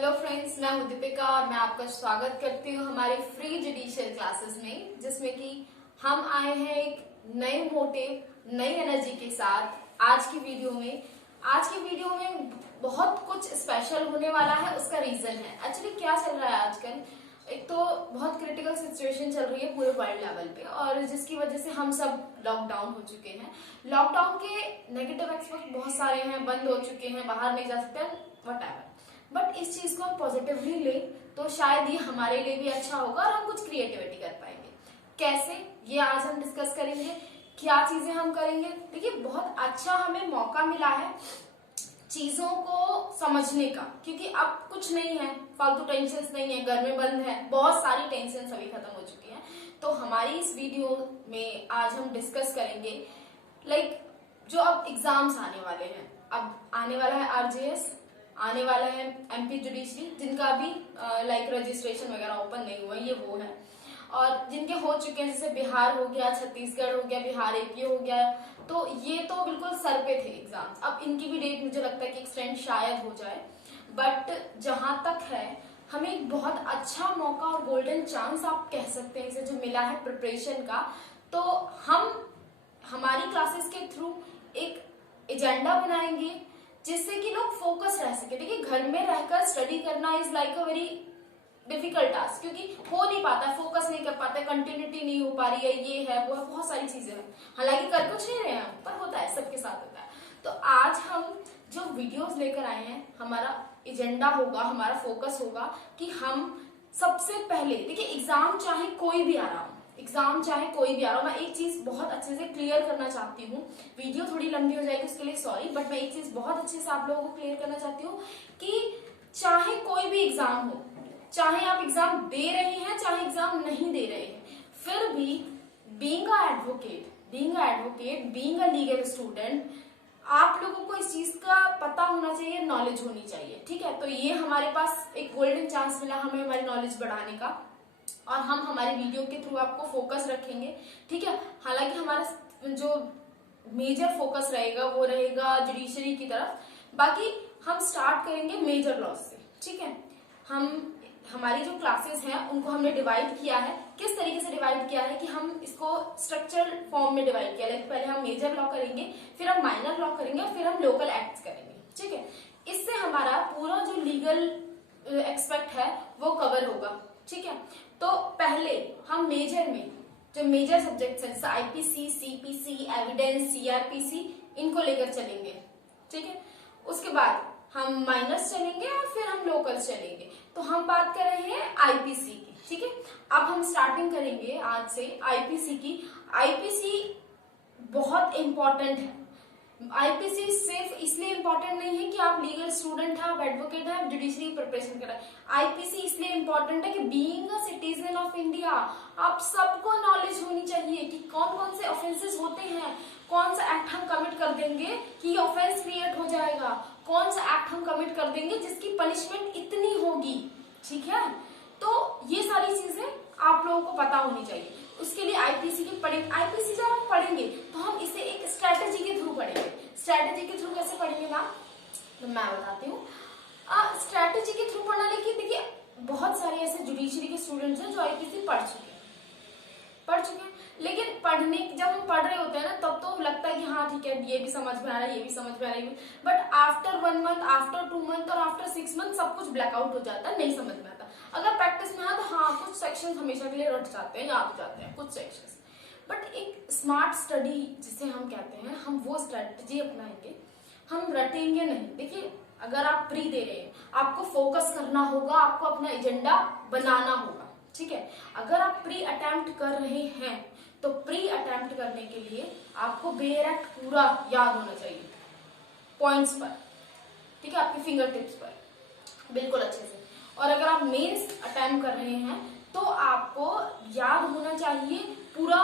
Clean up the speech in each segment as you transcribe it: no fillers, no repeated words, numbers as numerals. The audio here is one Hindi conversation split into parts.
हेलो फ्रेंड्स, मैं हूं दीपिका और मैं आपका स्वागत करती हूं हमारे फ्री जुडिशियल क्लासेस में, जिसमें कि हम आए हैं एक नए मोटिव, नई एनर्जी के साथ। आज की वीडियो में बहुत कुछ स्पेशल होने वाला है। उसका रीजन है एक्चुअली क्या चल रहा है आजकल। एक तो बहुत क्रिटिकल सिचुएशन चल रही है पूरे वर्ल्ड लेवल पे, और जिसकी वजह से हम सब लॉकडाउन हो चुके हैं। लॉकडाउन के नेगेटिव एस्पेक्ट बहुत सारे हैं, बंद हो चुके हैं, बाहर नहीं जा सकते, व्हाटएवर। बट इस चीज को हम पॉजिटिवली ले तो शायद ये हमारे लिए भी अच्छा होगा और हम कुछ क्रिएटिविटी कर पाएंगे। कैसे, ये आज हम डिस्कस करेंगे। क्या चीजें हम करेंगे। देखिए, बहुत अच्छा हमें मौका मिला है चीजों को समझने का, क्योंकि अब कुछ नहीं है, फालतू टेंशन नहीं है, घर में बंद है, बहुत सारी टेंशन अभी खत्म हो चुकी है। तो हमारी इस वीडियो में आज हम डिस्कस करेंगे जो अब एग्जाम्स आने वाले हैं। अब आने वाला है आरजेएस, आने वाला है एमपी जुडिशरी, जिनका अभी रजिस्ट्रेशन वगैरह ओपन नहीं हुआ, ये वो है। और जिनके हो चुके हैं, जैसे बिहार हो गया, छत्तीसगढ़ हो गया, बिहार एपी हो गया, तो ये तो बिल्कुल सर पे थे एग्जाम्स। अब इनकी भी डेट मुझे लगता है कि एक्सटेंड शायद हो जाए। बट जहां तक है, हमें एक बहुत अच्छा मौका और गोल्डन चांस आप कह सकते हैं इसे, जो मिला है प्रिपरेशन का। तो हम हमारी क्लासेस के थ्रू एक एजेंडा बनाएंगे जिससे कि लोग फोकस रह सके। देखिए, घर में रहकर स्टडी करना is like a very difficult task, क्योंकि हो नहीं पाता है, फोकस नहीं कर पाते, कंटिन्यूटी नहीं हो पा रही है, ये है वो है, बहुत सारी चीजें हैं। हालांकि कर कुछ नहीं रहे हैं, पर होता है, सबके साथ होता है। तो आज हम जो वीडियोस लेकर आए हैं, हमारा एजेंडा होगा, हमारा फोकस होगा कि हम सबसे पहले, देखिए एग्जाम चाहे कोई भी आ रहा हो, मैं एक चीज बहुत अच्छे से क्लियर करना चाहती हूँ। वीडियो थोड़ी लंबी हो जाएगी, उसके लिए सॉरी, बट मैं एक चीज बहुत अच्छे से आप लोगों को क्लियर करना चाहती हूँ कि चाहे कोई भी एग्जाम हो, चाहे आप एग्जाम दे रहे हैं, चाहे एग्जाम नहीं दे रहे हैं, फिर भी being a advocate, being a legal student, आप लोगों को इस चीज का पता होना चाहिए, नॉलेज होनी चाहिए। ठीक है, तो ये हमारे पास एक गोल्डन चांस मिला हमें हमारी नॉलेज बढ़ाने का, और हम हमारे वीडियो के थ्रू आपको फोकस रखेंगे। ठीक है, हालांकि हमारा जो मेजर फोकस रहेगा वो रहेगा जुडिशरी की तरफ। बाकी हम स्टार्ट करेंगे मेजर लॉज से। ठीक है, हमारी जो क्लासेस हैं उनको हमने डिवाइड किया है। किस तरीके से डिवाइड किया है कि हम इसको स्ट्रक्चरल फॉर्म में डिवाइड किया है। पहले हम मेजर लॉ करेंगे, फिर हम माइनर लॉ करेंगे, और फिर हम लोकल एक्ट्स करेंगे। ठीक है, इससे हमारा पूरा जो लीगल एक्सपेक्ट है वो कवर होगा। ठीक है, तो पहले हम मेजर में जो मेजर सब्जेक्ट्स हैं, जैसे आईपीसी, सीपीसी, एविडेंस, सीआरपीसी, इनको लेकर चलेंगे। ठीक है, उसके बाद हम माइनर्स चलेंगे और फिर हम लोकल्स चलेंगे। तो हम बात कर रहे हैं आईपीसी की। ठीक है, अब हम स्टार्टिंग करेंगे आज से आईपीसी की। आईपीसी बहुत इंपॉर्टेंट है। आईपीसी सिर्फ इसलिए इंपॉर्टेंट नहीं है कि आप लीगल स्टूडेंट हैं, आप एडवोकेट हैं, आप जुडिशरी प्रिपरेशन कर रहे हैं। आईपीसी इसलिए इंपॉर्टेंट है कि being a citizen of India, आप सबको नॉलेज होनी चाहिए कि कौन कौन से ऑफेंसेस होते हैं, कौन सा एक्ट हम कमिट कर देंगे कि ऑफेंस क्रिएट हो जाएगा, कौन सा एक्ट हम कमिट कर देंगे जिसकी पनिशमेंट इतनी होगी। ठीक है, तो ये सारी चीजें आप लोगों को पता होनी चाहिए। उसके लिए आईपीसी की पढ़ेंगे। आईपीसी जब हम पढ़ेंगे तो हम इसे एक स्ट्रेटेजी के थ्रू पढ़ेंगे। स्ट्रेटेजी के थ्रू कैसे पढ़ेंगे ना, तो मैं बताती हूँ। स्ट्रेटेजी के थ्रू पढ़ना, लेकिन देखिए बहुत सारे ऐसे जुडिशरी के स्टूडेंट्स हैं जो आईपीसी पढ़ चुके हैं, लेकिन जब हम पढ़ रहे होते हैं ना, तब तो लगता है कि हाँ ठीक है, ये भी समझ में आ रहा है, ये भी समझ में आ रहा है, but after 1 month, after 2 month और आफ्टर 6 मंथ सब कुछ ब्लैकआउट हो जाता है, नहीं समझ में आता। अगर प्रैक्टिस में है तो हाँ, कुछ सेक्शंस हमेशा के लिए रट जाते हैं, याद हो जाते हैं कुछ सेक्शंस। बट एक स्मार्ट स्टडी जिसे हम कहते हैं, हम वो स्ट्रेटेजी अपनाएंगे, हम रटेंगे नहीं। देखिए, अगर आप प्री दे रहे हैं, आपको फोकस करना होगा, आपको अपना एजेंडा बनाना होगा। ठीक है, अगर आप प्री अटेम्प्ट कर रहे हैं तो प्री अटेम्प्ट करने के लिए आपको बेयर एक्ट पूरा याद होना चाहिए, पॉइंट्स पर। ठीक है, आपके फिंगर टिप्स पर बिल्कुल अच्छे से। और अगर आप मेंस अटेम्प्ट कर रहे हैं तो आपको याद होना चाहिए पूरा,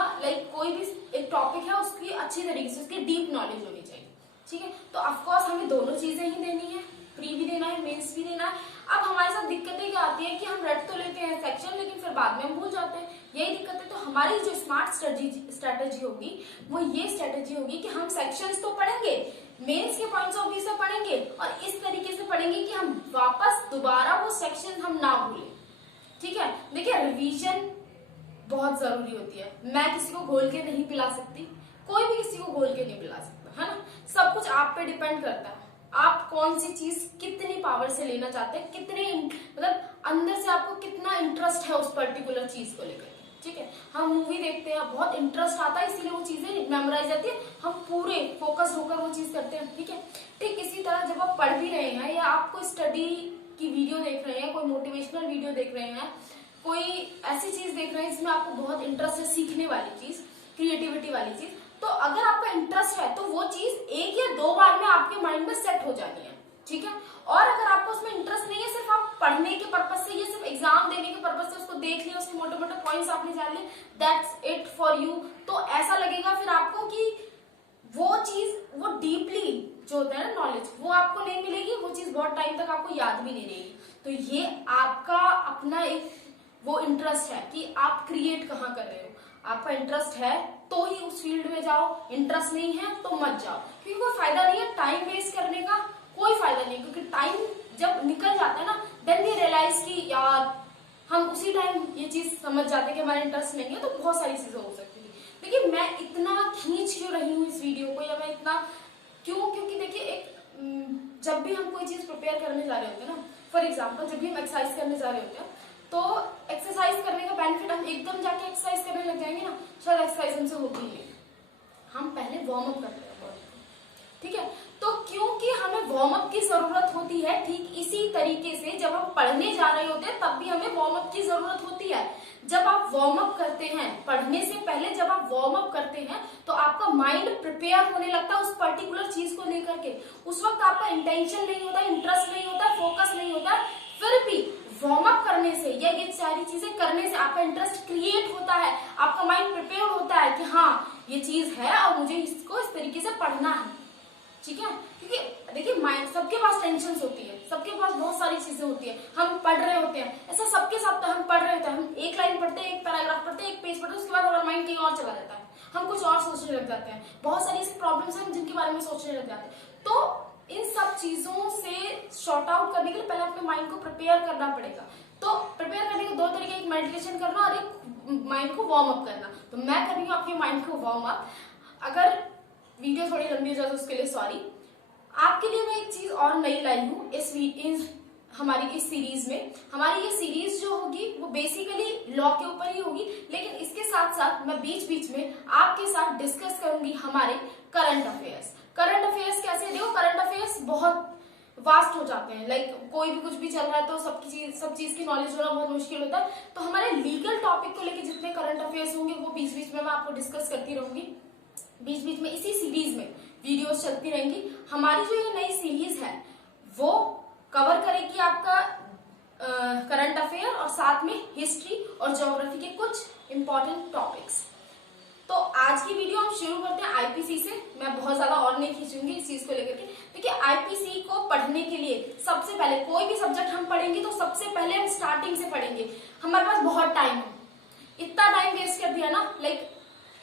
कोई भी एक टॉपिक है उसकी अच्छी तरीके से, उसकी डीप नॉलेज होनी चाहिए। ठीक है, तो ऑफकोर्स हमें दोनों चीजें ही देनी है, प्री भी देना है, मेंस भी देना है। अब हमारे साथ दिक्कतें क्या आती है कि हम रट तो लेते हैं सेक्शन, लेकिन फिर बाद में हम भूल जाते हैं, यही दिक्कत है। तो हमारी जो स्मार्ट स्ट्रेटेजी होगी वो ये स्ट्रेटेजी होगी कि हम सेक्शंस तो पढ़ेंगे, मेंस के पॉइंट्स ऑफ व्यू से पढ़ेंगे, और इस तरीके से पढ़ेंगे पढ़ेंगे कि हम वापस दोबारा वो सेक्शन हम ना भूलें। ठीक है, देखिए रिवीजन बहुत जरूरी होती है। मैं किसी को घोल के नहीं पिला सकती, कोई भी किसी को घोल के नहीं पिला सकता, है ना। सब कुछ आप पे डिपेंड करता है, आप कौन सी चीज कितनी पावर से लेना चाहते हैं, कितने मतलब अंदर से आपको कितना इंटरेस्ट है उस पर्टिकुलर चीज को लेकर। ठीक है, हम मूवी देखते हैं, बहुत इंटरेस्ट आता है, इसीलिए वो चीजें मेमोराइज जाती है, हम पूरे फोकस होकर वो चीज करते हैं। ठीक है, ठीक इसी तरह जब आप पढ़ भी रहे हैं या आप कोई स्टडी की वीडियो देख रहे हैं, कोई मोटिवेशनल वीडियो देख रहे हैं, कोई ऐसी चीज देख रहे हैं जिसमें आपको बहुत इंटरेस्ट है, सीखने वाली चीज, क्रिएटिविटी वाली चीज, तो अगर आपका इंटरेस्ट है तो वो चीज 1 या 2 बार में आपके माइंड में सेट हो जानी है। ठीक है, और अगर आपको उसमें इंटरेस्ट नहीं है, सिर्फ आप पढ़ने के पर्पज से, ये सिर्फ एग्जाम देने के पर्पज से उसको देख लिया, उसके मोटे मोटे पॉइंट्स आपने जान लिए, दैट्स इट फॉर यू, तो ऐसा लगेगा फिर आपको कि वो चीज, वो डीपली जो होता है ना नॉलेज, वो आपको नहीं मिलेगी, वो चीज बहुत टाइम तक आपको याद भी नहीं रहेगी। तो ये आपका अपना एक वो इंटरेस्ट है कि आप क्रिएट कहाँ कर रहे हो। आपका इंटरेस्ट है तो ही उस फील्ड में जाओ, इंटरेस्ट नहीं है तो मत जाओ, क्योंकि कोई फायदा नहीं है टाइम वेस्ट करने का, कोई फायदा नहीं, क्योंकि टाइम जब निकल जाता है ना, देन वी रियलाइज कि यार हम उसी टाइम ये चीज समझ जाते हैं कि हमारा इंटरेस्ट नहीं है, तो बहुत सारी चीजें हो सकती थी। देखिए मैं इतना खींच क्यों रही हूँ इस वीडियो को, या मैं इतना क्यों, क्योंकि देखिए एक जब भी हम कोई चीज प्रिपेयर करने जा रहे होते हैं ना, फॉर एग्जाम्पल जब भी हम एक्सरसाइज करने जा रहे होते हैं, तो एक्सरसाइज करने का बेनिफिट, हम एकदम जाके एक्सरसाइज करने लग जाएंगे ना, शायद एक्सरसाइज हमसे होगी नहीं, हम पहले वार्म अप करते हैं बॉडी को। ठीक है, तो क्योंकि हमें वार्म अप की जरूरत होती है, ठीक इसी तरीके से जब हम पढ़ने जा रहे होते हैं तब भी हमें वार्म अप की जरूरत होती है। जब आप वार्म अप करते हैं पढ़ने से पहले, जब आप वार्म अप करते हैं तो आपका माइंड प्रिपेयर होने लगता है उस पर्टिकुलर चीज को लेकर के। उस वक्त आपका इंटेंशन नहीं होता, इंटरेस्ट नहीं होता, फोकस नहीं होता, फिर भी वार्म अप करने से या ये सारी चीजें करने से आपका इंटरेस्ट क्रिएट होता है, आपका माइंड प्रिपेयर होता है कि हाँ ये चीज है और मुझे इसको इस तरीके से पढ़ना है। ठीक है, क्योंकि देखिए माइंड, सबके पास टेंशन होती है, सबके पास बहुत सारी चीजें होती है, हम पढ़ रहे होते हैं, ऐसा सबके साथ हम पढ़ रहे होते हैं, हम एक लाइन पढ़ते हैं, एक पैराग्राफ पढ़ते हैं, एक पेज पढ़ते हैं, उसके बाद हमारा माइंड कहीं और चला जाता है, हम कुछ और सोचने लग जाते हैं, बहुत सारी ऐसी प्रॉब्लम्स हैं जिनके बारे में सोचने लग जाते हैं। तो इन सब चीजों से शॉर्ट आउट करने के लिए पहले अपने माइंड को प्रिपेयर करना पड़ेगा। तो प्रिपेयर करने के 2 तरीके, एक मेडिटेशन करना और एक माइंड को वार्म अप करना। तो मैं कर रही हूँ आपके माइंड को वार्म अप। अगर वीडियो थोड़ी लंबी हो जाए तो उसके लिए सॉरी। आपके लिए मैं एक चीज और नई लाई हूँ इस हमारी इस सीरीज में। हमारी ये सीरीज जो होगी वो बेसिकली लॉ के ऊपर ही होगी, लेकिन इसके साथ साथ मैं बीच बीच में आपके साथ डिस्कस करूंगी हमारे करंट अफेयर्स। करंट अफेयर्स कैसे, देखो करंट अफेयर्स बहुत वास्ट हो जाते हैं, लाइक कोई भी कुछ भी चल रहा है तो सब चीज की नॉलेज होना बहुत मुश्किल होता है। तो हमारे लीगल टॉपिक को लेकर जितने करंट अफेयर्स होंगे वो बीच बीच में मैं आपको डिस्कस करती रहूंगी। बीच बीच में इसी सीरीज में वीडियोस चलती रहेंगी। हमारी जो ये नई सीरीज है वो कवर करेगी आपका करंट अफेयर और साथ में हिस्ट्री और ज्योग्राफी के कुछ इंपॉर्टेंट टॉपिक्स। तो आज की वीडियो हम शुरू करते हैं आईपीसी से। मैं बहुत ज्यादा और नहीं खींचूंगी इस चीज को लेकर के। देखिए आईपीसी को पढ़ने के लिए सबसे पहले, कोई भी सब्जेक्ट हम पढ़ेंगे तो सबसे पहले हम स्टार्टिंग से पढ़ेंगे। हमारे पास बहुत टाइम है, इतना टाइम वेस्ट कर दिया ना, लाइक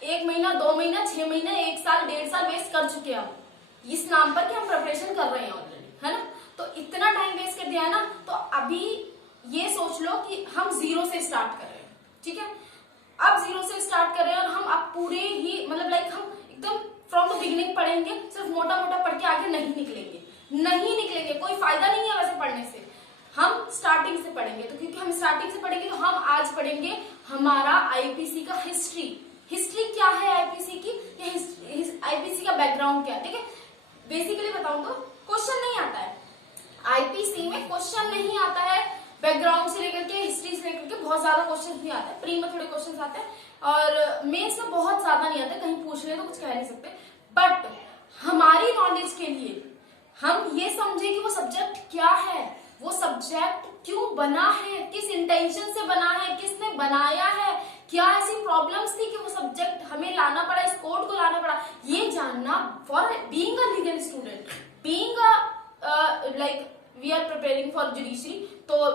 1 महीना, 2 महीना, 6 महीने, 1 साल, 1.5 साल वेस्ट कर चुके हैं हम इस नाम पर कि हम प्रिपरेशन कर रहे हैं ऑलरेडी, है ना। तो इतना टाइम वेस्ट कर दिया है ना, तो अभी ये सोच लो कि हम 0 से स्टार्ट कर रहे हैं। ठीक है, अब 0 से स्टार्ट कर रहे हैं और हम अब पूरे ही मतलब लाइक हम एकदम फ्रॉम द बिगिनिंग पढ़ेंगे। सिर्फ मोटा मोटा पढ़ के आगे नहीं निकलेंगे, कोई फायदा नहीं है वैसे पढ़ने से। हम स्टार्टिंग से पढ़ेंगे, तो क्योंकि हम स्टार्टिंग से पढ़ेंगे तो हम आज पढ़ेंगे हमारा आईपीसी का हिस्ट्री। हिस्ट्री क्या है आईपीसी की, आईपीसी का बैकग्राउंड क्या है। देखिए बेसिकली बताऊं तो क्वेश्चन नहीं आता है आईपीसी में, क्वेश्चन नहीं आता है बैकग्राउंड से लेकर के, हिस्ट्री से लेकर के बहुत ज्यादा क्वेश्चन नहीं आते, प्री में थोड़े क्वेश्चन आते हैं और मेंस में बहुत ज्यादा नहीं आते, कहीं पूछ ले तो कुछ कह नहीं सकते। बट हमारी नॉलेज के लिए हम ये समझे कि वो सब्जेक्ट क्या है, वो सब्जेक्ट क्यों बना है, किस इंटेंशन से बना है, किसने बनाया है, क्या ऐसी प्रॉब्लम्स थी कि वो सब्जेक्ट हमें लाना पड़ा, इस कोड को लाना पड़ा, ये जानना for being a legal student, being like we are preparing for judiciary, तो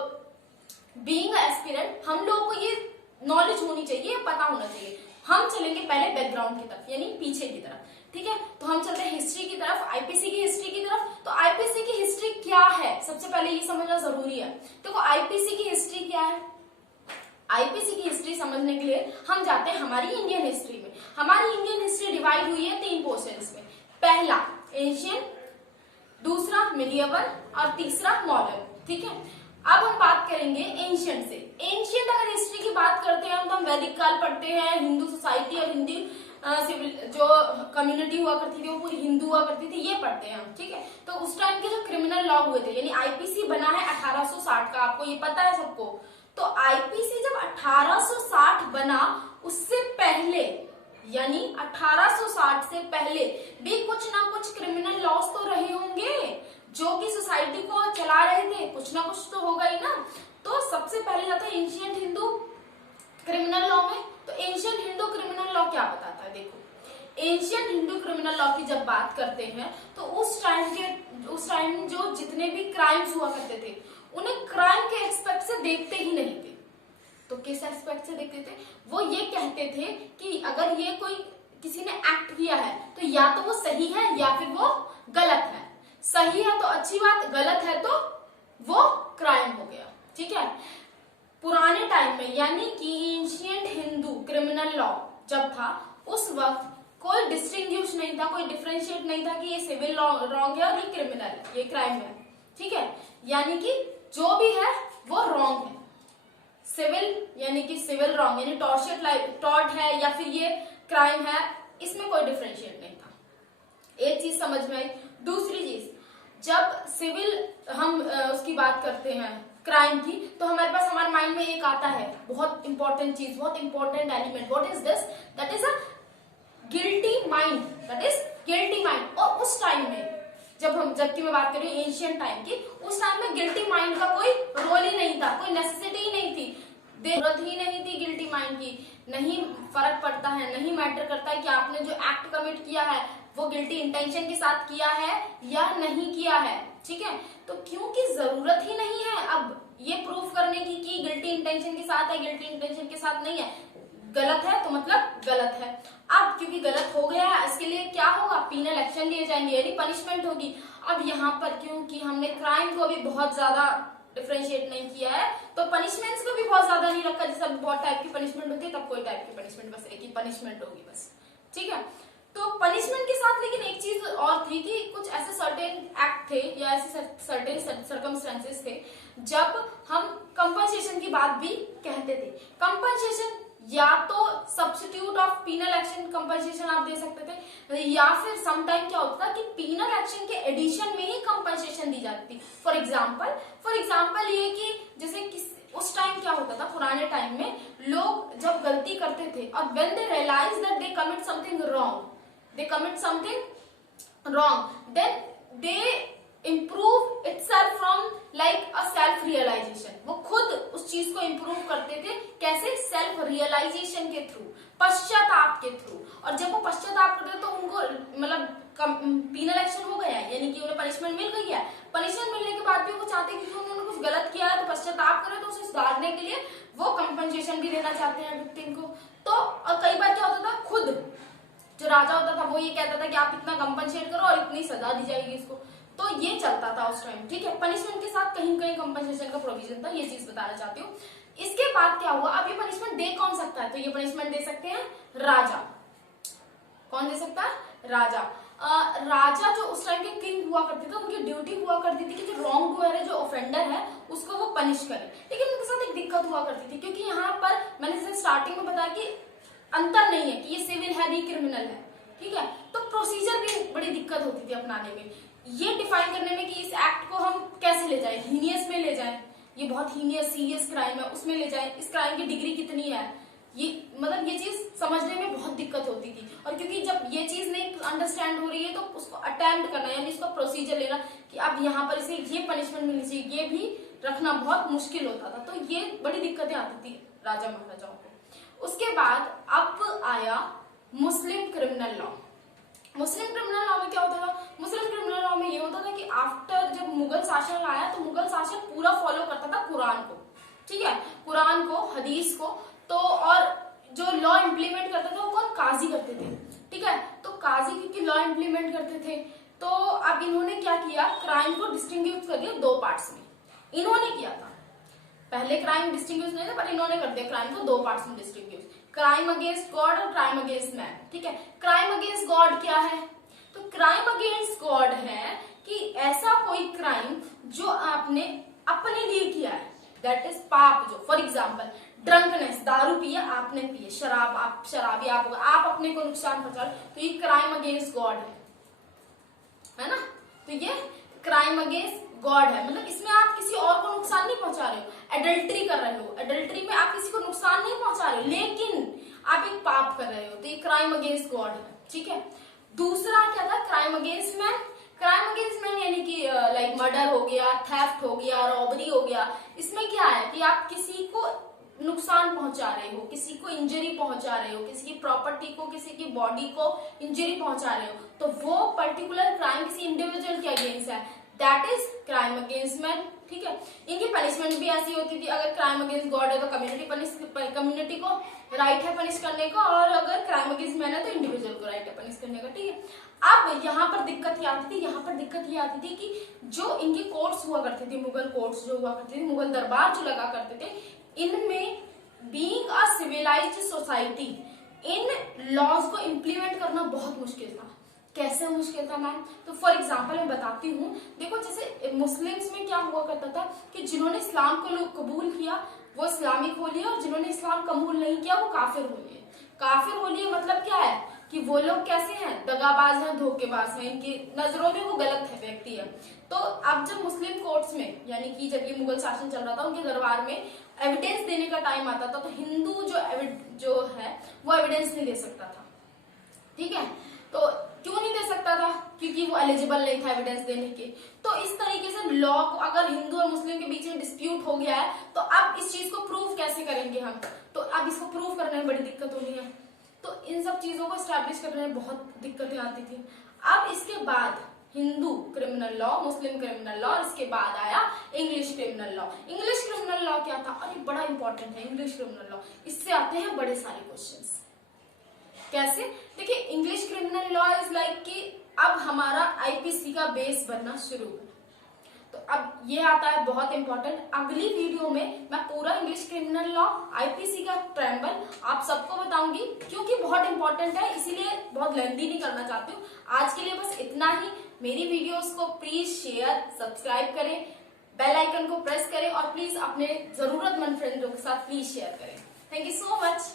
बीइंग एस्पिरेंट हम लोगों को ये नॉलेज होनी चाहिए, पता होना चाहिए। हम चलेंगे पहले बैकग्राउंड की तरफ, यानी पीछे की तरफ। ठीक है, तो हम चलते हैं हिस्ट्री की तरफ, आईपीसी की हिस्ट्री की तरफ। तो आईपीसी की हिस्ट्री क्या है सबसे पहले ये समझना जरूरी है। देखो आईपीसी की हिस्ट्री क्या है, आईपीसी की हिस्ट्री समझने के लिए हम जाते हैं हमारी इंडियन हिस्ट्री में। हमारी इंडियन हिस्ट्री डिवाइड हुई है 3 पोर्शंस में। पहला एंशियंट, दूसरा मिडिएवल और तीसरा मॉडर्न। ठीक है, अब हम बात करेंगे एंशियंट से। एंशियंट अगर हिस्ट्री की बात करते हैं तो हम वैदिक काल पढ़ते हैं, हिंदू सोसाइटी और हिंदी सिविल जो कम्युनिटी हुआ करती थी वो पूरी हिंदू हुआ करती थी, ये पढ़ते हैं हम। ठीक है, तो उस टाइम के जो क्रिमिनल लॉ हुए थे, यानी आईपीसी बना है 1860 का, आपको ये पता है सबको। तो आईपीसी जब 1860 बना, उससे पहले यानी 1860 से पहले भी कुछ ना कुछ क्रिमिनल लॉज तो रहे होंगे जो कि सोसाइटी को चला रहे थे, कुछ ना कुछ तो होगा ही ना। तो सबसे पहले जाते हैं एंशिएंट हिंदू क्रिमिनल लॉ में। तो एंशिएंट हिंदू क्रिमिनल लॉ क्या बताता है? देखो एंशिएंट हिंदू क्रिमिनल लॉ की जब बात करते हैं तो उस टाइम जो जितने भी क्राइम्स हुआ करते थे उन्हें क्राइम के एक्सपेक्ट से देखते ही नहीं थे। तो किस एस्पेक्ट से देखते थे? वो ये कहते थे कि अगर ये कोई किसी ने एक्ट किया है तो या तो वो सही है या फिर वो गलत है। सही है तो अच्छी बात, गलत है तो वो क्राइम हो गया। ठीक है, पुराने टाइम में यानी कि एंशिएंट हिंदू क्रिमिनल लॉ जब था उस वक्त कोई डिस्टिंग्विश नहीं था, कोई डिफरेंशिएट नहीं था कि ये सिविल रॉन्ग है और ये क्रिमिनल, ये क्राइम है। ठीक है, यानी कि जो भी है वो रॉन्ग है। सिविल यानी कि सिविल रॉन्ग, यानी टॉर्ट है या फिर ये क्राइम है, इसमें कोई डिफरेंशिएट नहीं था। एक चीज समझ में आई। दूसरी चीज, जब सिविल हम उसकी बात करते हैं क्राइम की, तो हमारे पास हमारे माइंड में एक आता है बहुत इंपॉर्टेंट चीज, बहुत important element. What is this? That is a guilty mind, that is guilty mind. और उस टाइम में जबकि मैं बात कर रही हूँ एंशिएंट टाइम की, उस टाइम में गिल्टी माइंड का कोई रोल ही नहीं था, कोई नेसेसिटी ही नहीं थी, जरूरत ही नहीं थी गिल्टी माइंड की। नहीं फर्क पड़ता है, नहीं मैटर करता है कि आपने जो एक्ट कमिट किया है वो गिल्टी इंटेंशन के साथ किया है या नहीं किया है। ठीक है, तो क्योंकि जरूरत ही नहीं है अब ये प्रूफ करने की कि गिल्टी इंटेंशन के साथ है, गिल्टी इंटेंशन के साथ नहीं है, गलत है तो मतलब गलत है। अब क्योंकि गलत हो गया है, इसके लिए क्या होगा? पीनल एक्शन लिए जाएंगे, यानी पनिशमेंट होगी। अब यहाँ पर क्योंकि हमने क्राइम को भी बहुत ज्यादा डिफरेंशिएट नहीं किया है तो पनिशमेंट्स को भी बहुत ज्यादा नहीं रखा। जैसे बहुत टाइप की पनिशमेंट होती है, तब कोई टाइप की पनिशमेंट, बस एक ही पनिशमेंट होगी बस। ठीक है, तो पनिशमेंट के साथ लेकिन एक चीज और थी कि कुछ ऐसे सर्टेन एक्ट थे या ऐसे सर्टेन सर्कमस्टेंसेस थे जब हम कंपनसेशन की बात भी कहते थे। कंपनसेशन या तो substitute of penal action compensation आप दे सकते थे, या फिर समटाइम क्या होता था कि पीनल एक्शन के एडिशन में ही कंपनसेशन दी जाती थी। फॉर एग्जाम्पल ये कि जैसे उस टाइम क्या होता था, पुराने टाइम में लोग जब गलती करते थे और when they realise that they commit something wrong, then they improve itself from like a self realization। वो खुद उस चीज को improve करते थे, कैसे? self realization के थ्रू, पश्चाताप के थ्रू। और जब वो पश्चाताप करते तो उनको मतलब पीनल एक्शन हो गया है, यानी कि उन्हें पनिशमेंट मिल गई है। पनिशमेंट मिलने के बाद भी वो चाहते हैं कि उन्होंने कुछ गलत किया है तो पश्चाताप करे, तो उसे सुधारने के लिए वो कंपनसेशन भी देना चाहते हैं विक्टिम को। तो और कई बार क्या होता था, खुद जो राजा होता था वो ये कहता था कि आप इतना कंपनसेट करो और इतनी सजा दी जाएगी इसको। तो ये चलता था उस टाइम। ठीक है, पनिशमेंट के साथ कहीं कहीं कंपनसेशन का प्रोविजन था, ये चीज बताना चाहती हूँ। इसके बाद क्या हुआ, अब ये पनिशमेंट दे कौन सकता है? तो ये पनिशमेंट दे सकते हैं राजा। कौन दे सकता है? राजा। राजा जो उस टाइम के किंग हुआ करते थे, उनकी ड्यूटी हुआ करती थी कि जो रॉन्ग डूअर है, जो ऑफेंडर है, उसको वो पनिश करे। लेकिन उनके साथ एक दिक्कत हुआ करती थी, क्योंकि यहाँ पर मैंने जैसे स्टार्टिंग में बताया कि अंतर नहीं है कि ये सिविल है, ये क्रिमिनल है। ठीक है, तो प्रोसीजर भी बड़ी दिक्कत होती थी अपनाने में, ये डिफाइन करने में कि इस एक्ट को हम कैसे ले जाएं, हीनियस में ले जाएं, ये बहुत हीनियस सीरियस क्राइम है उसमें ले जाएं, इस क्राइम की डिग्री कितनी है, ये मतलब ये चीज समझने में बहुत दिक्कत होती थी। और क्योंकि जब ये चीज नहीं अंडरस्टैंड हो रही है तो उसको अटेम्प्ट करना, यानी इसको प्रोसीजर लेना कि अब यहाँ पर इसे ये पनिशमेंट मिलनी चाहिए, ये भी रखना बहुत मुश्किल होता था। तो ये बड़ी दिक्कतें आती थी राजा महाराजाओं को। उसके बाद अब आया मुस्लिम क्रिमिनल लॉ। मुस्लिम क्रिमिनल लॉ में क्या होता था? मुस्लिम क्रिमिनल लॉ में ये होता था कि आफ्टर जब मुगल शासन आया तो मुगल शासन पूरा फॉलो करता था कुरान को। ठीक है, कुरान को, हदीस को। तो और जो लॉ इम्प्लीमेंट करते थे वो कौन? काजी करते थे। ठीक है, तो काजी क्योंकि लॉ इम्प्लीमेंट करते थे तो अब इन्होंने क्या किया, क्राइम को डिस्टिंग्विश कर दिया दो पार्ट्स में। इन्होंने किया था, पहले क्राइम डिस्टिंग्विश नहीं था, पर इन्होंने कर दिया क्राइम को दो पार्ट्स में डिस्टिंग्विश, क्राइम अगेंस्ट गॉड और क्राइम अगेंस्ट मैन। ठीक है, क्राइम अगेंस्ट गॉड क्या है, तो क्राइम अगेंस्ट गॉड है कि ऐसा कोई क्राइम जो आपने अपने लिए किया है, दैट इज पाप। जो फॉर एग्जाम्पल ड्रंकनेस, दारू पिया आपने, पिए शराब, आप शराबी आप अपने को नुकसान पहुंचा, तो ये क्राइम अगेंस्ट गॉड है ना। तो ये क्राइम अगेंस्ट गॉड है, मतलब इसमें आप किसी और को नुकसान नहीं पहुंचा रहे हो। एडल्ट्री कर रहे हो, एडल्ट्री में आप किसी को नुकसान नहीं पहुंचा रहे हो, लेकिन आप एक पाप कर रहे हो, तो ये क्राइम अगेंस्ट गॉड है। ठीक है, दूसरा क्या था, crime against man. Crime against man यानी कि लाइक मर्डर हो गया, थेफ्ट हो गया, रॉबरी हो गया। इसमें क्या है कि आप किसी को नुकसान पहुंचा रहे हो, किसी को इंजरी पहुंचा रहे हो, किसी की प्रॉपर्टी को, किसी की बॉडी को इंजरी पहुंचा रहे हो, तो वो पर्टिकुलर क्राइम किसी इंडिविजुअल के अगेंस्ट है, that is crime against man. ठीक है, इनकी पनिशमेंट भी ऐसी होती थी, अगर क्राइम अगेंस्ट गॉड है तो कम्युनिटी को राइट है पनिश करने का, और अगर क्राइम अगेंस्ट मैन है तो इंडिविजुअल को राइट है पनिश करने का। ठीक है, अब यहाँ पर दिक्कत ये आती थी, यहाँ पर दिक्कत ये आती थी कि जो इनके कोर्ट्स हुआ करते थे, मुगल कोर्ट्स जो हुआ करते थे, मुगल दरबार जो लगा करते थे, इनमें being a civilised society in laws को इम्प्लीमेंट करना बहुत मुश्किल था। कैसे मुश्किल था मैम, तो फॉर एग्जांपल मैं बताती हूँ। देखो जैसे मुस्लिम्स में क्या हुआ करता था कि जिन्होंने इस्लाम को कबूल किया वो इस्लामिक हो लिए, और जिन्होंने इस्लाम कबूल नहीं किया वो काफिर हो लिए। काफिर हो लिए मतलब क्या है कि वो लोग कैसे हैं, दगाबाज हैं, धोखेबाज हैं, इनकी नजरों में वो गलत है व्यक्ति है। तो अब जब मुस्लिम कोर्ट्स में, यानी कि जब ये मुगल शासन चल रहा था, उनके दरबार में एविडेंस देने का टाइम आता था, तो हिंदू जो है वो एविडेंस नहीं दे सकता था। ठीक है, तो क्यों नहीं दे सकता था, क्योंकि वो एलिजिबल नहीं था एविडेंस देने के। तो इस तरीके से लॉ को, अगर हिंदू और मुस्लिम के बीच में डिस्प्यूट हो गया है, तो अब इस चीज को प्रूव कैसे करेंगे हम, तो अब इसको प्रूव करने में बड़ी दिक्कत होनी है। तो इन सब चीजों को स्टैब्लिश करने में बहुत दिक्कतें आती थी। अब इसके बाद हिंदू क्रिमिनल लॉ, मुस्लिम क्रिमिनल लॉ, इसके बाद आया English criminal law. English criminal law क्या था, और ये बड़ा इंपॉर्टेंट है इंग्लिश क्रिमिनल लॉ, इससे आते हैं बड़े सारे क्वेश्चंस। कैसे, देखिए English criminal law is like कि अब हमारा आईपीसी का बेस बनना शुरू हुआ। तो अब ये आता है बहुत इंपॉर्टेंट, अगली वीडियो में मैं पूरा इंग्लिश क्रिमिनल लॉ, आईपीसी का प्रेम्बल आप सबको बताऊंगी, क्योंकि बहुत इंपॉर्टेंट है, इसीलिए बहुत लेंथी नहीं करना चाहती हूँ। आज के लिए बस इतना ही। मेरी वीडियोस को प्लीज शेयर, सब्सक्राइब करें, बेल आइकन को प्रेस करें, और प्लीज अपने जरूरतमंद फ्रेंड्स के साथ प्लीज शेयर करें। Thank you so much.